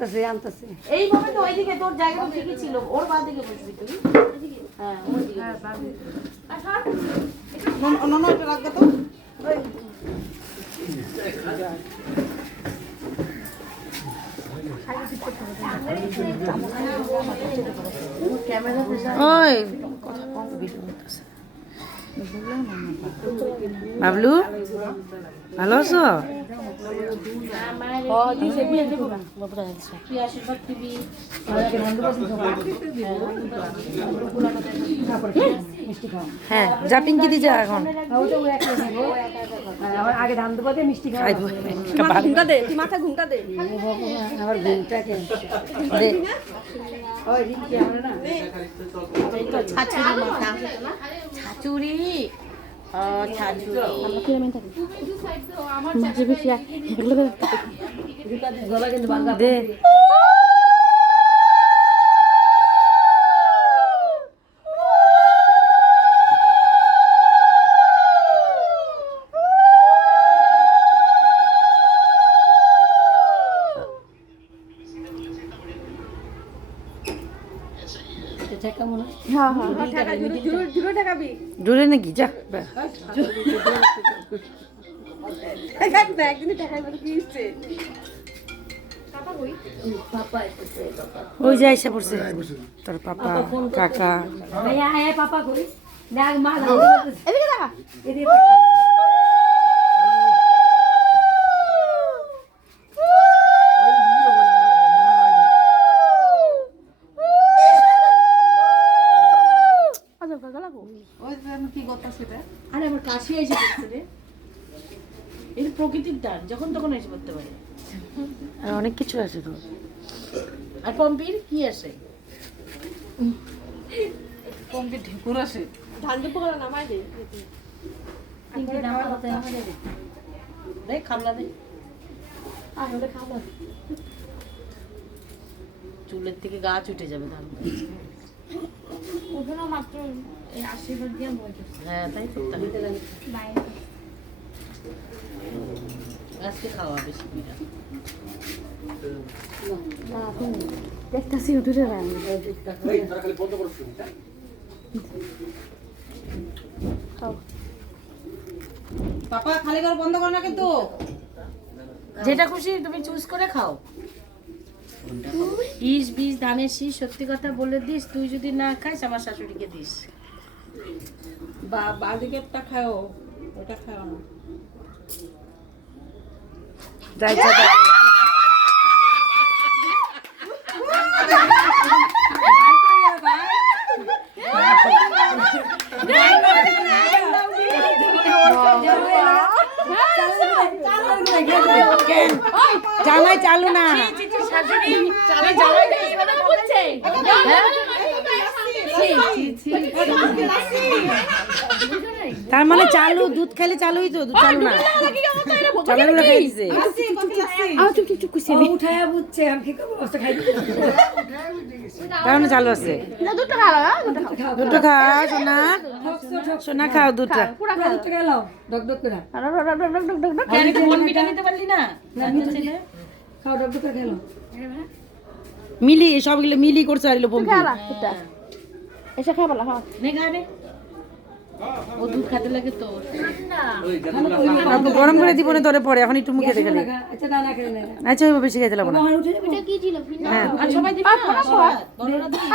আনতেছে এইভাবে তো ওইদিকে তোর জায়গা ঠিকই ছিল, ওর বাঁ দিকে বসবি তুই। হ্যাঁ ওইদিকে। না এটা রাখবে তো। ওই কথা কম ভিডিও করতেছে। বাবলু ভালো আছো? তুই আশীর্বাদ দিবি। হ্যাঁ যা পিঙ্কি দি যা এখন আবার আগে ধান দেবো মিষ্টি খাইবো। ঘুমটা দে তুই মাথা ঘুমটা দে আবার ঘুমটাকে দে। ওই রিঙ্কি আমরা না এই তো ছাচুরি মাথা। ছাচুরি। ও ছাচুরি। গলা কিন্তু বাংলা দে কেমন জোরে নাকি যা ওই যে এসে পড়ছে তোর পাপা কাকা ভাইয়া হ্যাঁ পাপা কই দেখ মা এদিকে দেখা এদিকে ওই যে আমি কি করতেছি রে? আরে আমার কাশি এসে পড়ছে রে। এটা প্রকৃতির দান, যখন তখন এসে পড়তে পারে। আর অনেক কিছু আছে তো। আর পম্পির কি আসে? কমকে ঢেকুর আসে। দে খামলা দে। চুলের থেকে গাছ উঠে যাবে ধান। হ্যাঁ তাই তো আজকে খাওয়া বেশি পিঠা। দেখতেছি উঠে পাপা খালি ঘর বন্ধ কর না কিন্তু। যেটা খুশি তুমি চুজ করে খাও। ইস বীজ ধানের শীষ, সত্যি কথা বলে দিস, তুই যদি না খাইস আমার শাশুড়িকে দিস। বাদিকেরটা খাও, ওটা খাও না। যাই যা জামাই চালু না তার মানে চালু দুধ খেলে চালুই তো দুধ চালু না চালু করে খাই দিছে উঠায়া বুঝছে আমি কি করবো খাই তার মানে চালু আছে দুধটা খাও সোনা সোনা খাও দুধটা দুধটা গেলাও ডক ডক করে কেন একটু বোন পিঠা নিতে পারলি না? খাও ডক ডক করে খেলো মিলি সবগুলো মিলি করছে আর পম্পি এসে খাই বলা হ্যাঁ নে খা রে। ও দুধ খেতে লাগে তো। গরম করে দিব না তোরে পরে এখন একটু মুখে দেখে আচ্ছা না না খেলে না আচ্ছা বেশি খাইতে লাগবো না উঠে যাবে হ্যাঁ আর সবাই দিবি না? বড়রা দিবি?